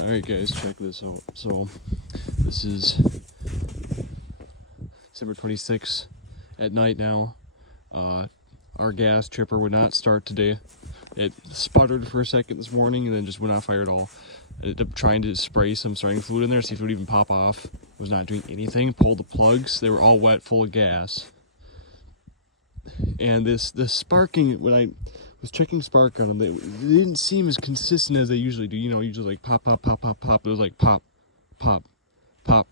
Alright guys, check this out. So, this is December 26th at night now. Our gas chipper would not start today. It sputtered for a second this morning and then just would not fire at all. I ended up trying to spray some starting fluid in there, see if it would even pop off. Was not doing anything. Pulled the plugs, they were all wet, full of gas. And the sparking, when I was checking spark on them, they didn't seem as consistent as they usually do. You know, usually like pop, pop, pop, pop, pop. It was like pop, pop, pop.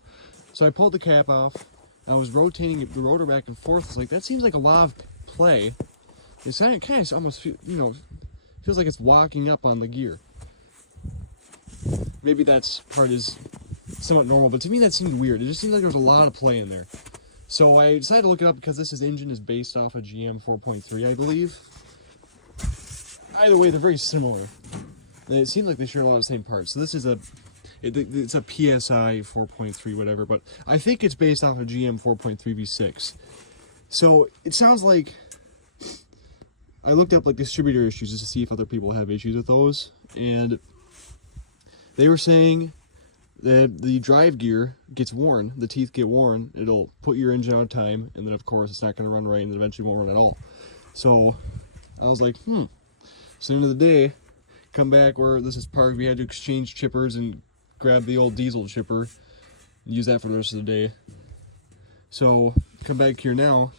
So I pulled the cap off. I was rotating the rotor back and forth. It's like, that seems like a lot of play. It's kind of almost, feels like it's walking up on the gear. Maybe that's part is somewhat normal, but to me that seemed weird. It just seemed like there was a lot of play in there. So I decided to look it up because this engine is based off a GM 4.3, I believe. Either way, they're very similar. It seemed like they share a lot of the same parts. So this is it's a PSI 4.3, whatever, but I think it's based off a GM 4.3 V6. So it sounds like, I looked up like distributor issues just to see if other people have issues with those, and they were saying that the drive gear gets worn, the teeth get worn, it'll put your engine out of time, and then of course it's not going to run right, and then eventually won't run at all. So I was like, So at the end of the day, come back where this is parked, we had to exchange chippers and grab the old diesel chipper and use that for the rest of the day. So come back here now,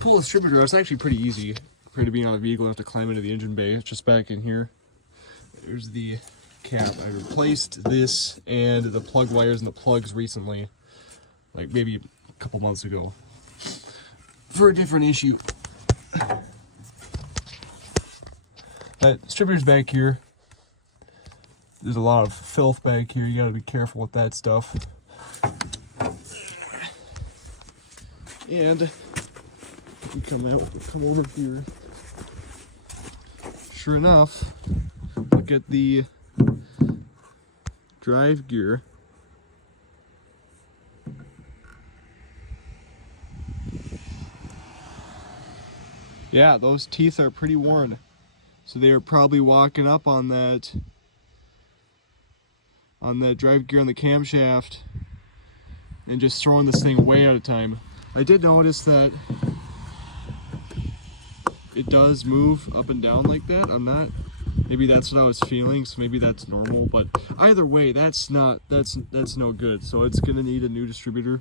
pull the distributor. It's actually pretty easy compared to being on a vehicle. I have to climb into the engine bay. It's just back in here. There's the cap. I replaced this and the plug wires and the plugs recently, like maybe a couple months ago, for a different issue. That distributor's back here. There's a lot of filth back here. You gotta be careful with that stuff. And we come over here. Sure enough, look at the drive gear. Yeah, those teeth are pretty worn. So they are probably walking up on that drive gear on the camshaft and just throwing this thing way out of time. I did notice that it does move up and down like that. Maybe that's what I was feeling, so maybe that's normal, but either way, that's no good. So it's gonna need a new distributor.